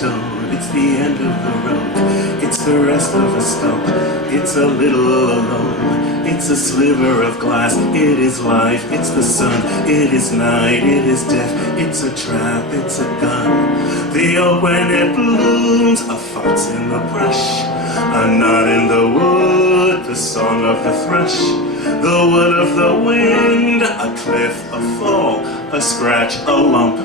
stone, it's the end of the road, it's the rest of a stump, it's a little alone, it's a sliver of glass, it is life, it's the sun, it is night, it is death, it's a trap, it's a gun. The oak when it blooms, a fox in the brush, a knot in the wood, the song of the thrush, the wood of the wind, a cliff, a fall, a scratch, a lump.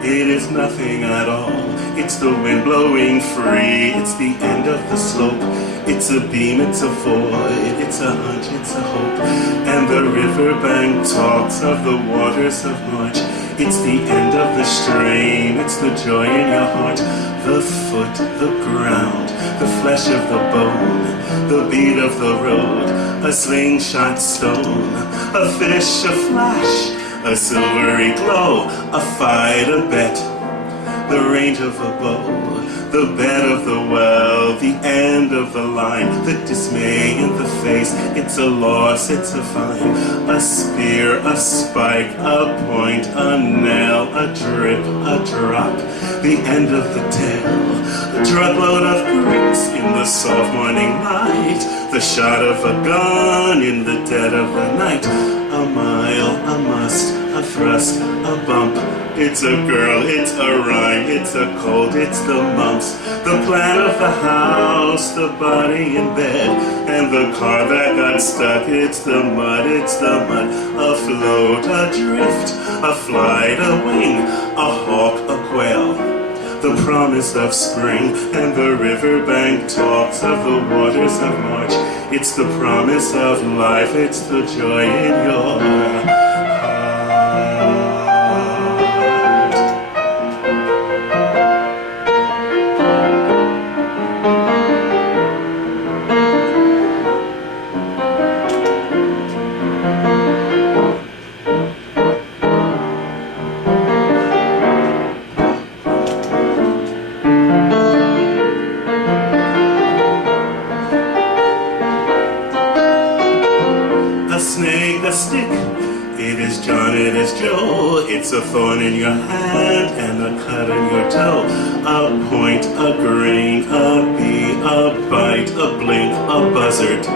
It is nothing at all. It's the wind blowing free. It's the end of the slope. It's a beam, it's a void. It's a hunch, it's a hope. And the riverbank talks of the waters of March. It's the end of the strain. It's the joy in your heart. The foot, the ground, the flesh of the bone, the beat of the road, a slingshot stone, a fish, a flash, a silvery glow, a fight, a bet, the range of a bow, the bed of the well, the end of the line, the dismay in the face, it's a loss, it's a fine, a spear, a spike, a point, a nail, a drip, a drop, the end of the tale, a truckload of bricks in the soft morning light, the shot of a gun in the dead of the night, a mile, a must, a thrust, a bump. It's a girl, it's a rhyme, it's a cold, it's the mumps. The plan of the house, the body in bed, and the car that got stuck. It's the mud, afloat, adrift, a flight, a wing, a hawk, a quail. The promise of spring, and the riverbank talks of the waters of March. It's the promise of life, it's the joy in your heart. A stick, it is John, it is Joe, it's a thorn in your hand and a cut in your toe, a point, a grain, a bee, a bite, a blink, a buzzard,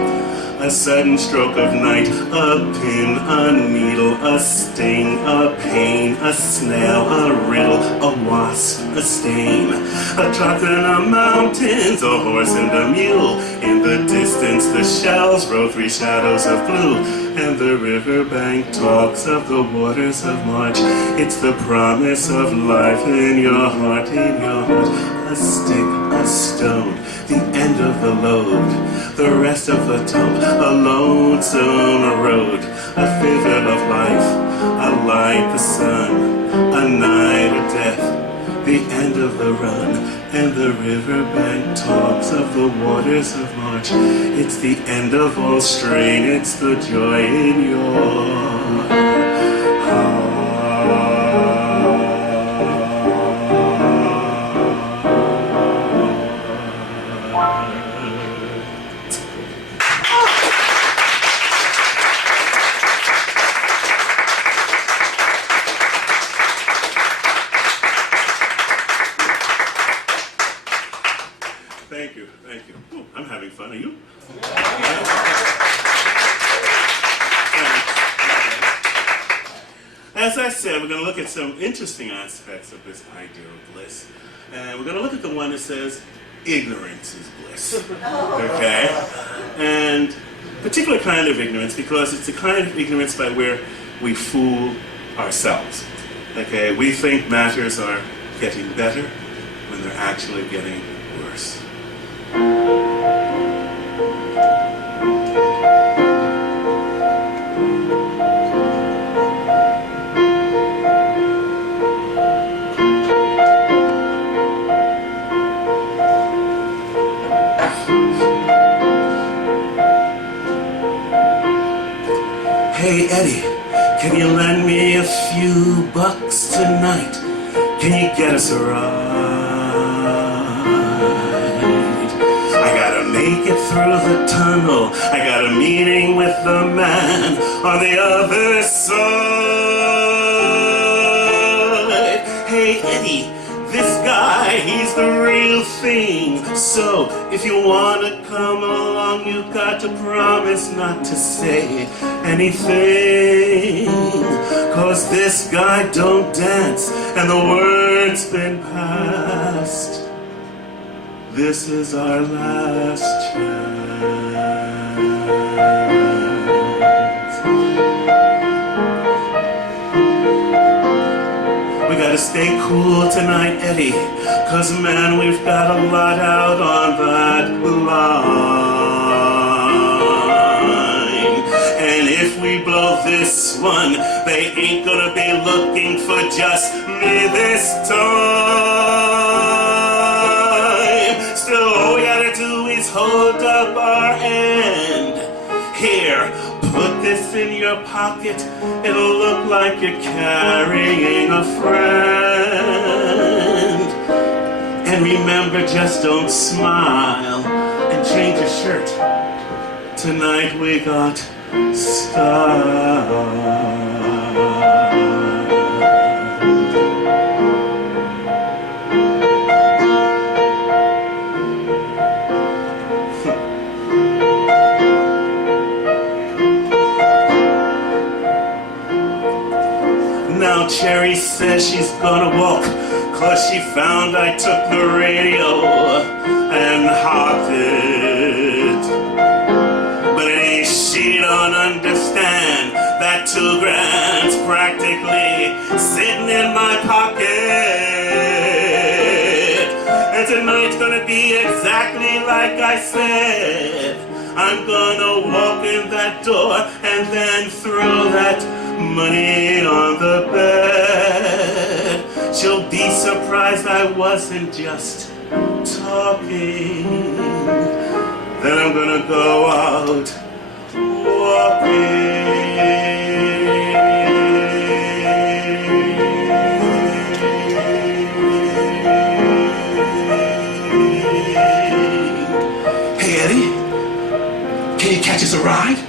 a sudden stroke of night, a pin, a needle, a sting, a pain, a snail, a riddle, a wasp, a stain, a truck in the mountains, a horse and a mule, in the distance the shells roll three shadows of blue, and the riverbank talks of the waters of March. It's the promise of life in your heart, in your heart. A stick, a stone, the end of the load, the rest of the tump, a lonesome road, a figure of life, a light, the sun, a night, a death, the end of the run, and the riverbank talks of the waters of March. It's the end of all strain, it's the joy in your heart. Thank you, thank you. Ooh, I'm having fun, are you? As I said, we're going to look at some interesting aspects of this idea of bliss. And we're going to look at the one that says, ignorance is bliss. Okay? And particular kind of ignorance, because it's a kind of ignorance by where we fool ourselves. Okay? We think matters are getting better when they're actually getting worse. Hey Eddie, can you lend me a few bucks tonight? Can you get us a ride? I gotta make it through the tunnel. I got a meeting with the man on the other side. Hey Eddie, this guy, he's the thing. So if you wanna come along, you got to promise not to say anything. 'Cause this guy don't dance and the word's been passed. This is our last chance. We gotta stay cool tonight, Eddie, 'cause man, we've got a lot out on that line. And if we blow this one, they ain't gonna be looking for just me this time. Still, all we gotta do is hold up our end. Here, put this in your pocket. It'll look like you're carrying a friend. And remember, just don't smile and change your shirt. Tonight we got style. Now Cherry says she's gonna walk, 'cause she found I took the radio and hocked it. But she don't understand that $2,000's practically sitting in my pocket. And tonight's gonna be exactly like I said. I'm gonna walk in that door and then throw that money on the bed. She'll be surprised I wasn't just talking. Then I'm gonna go out walking. Hey Eddie, can you catch us a ride?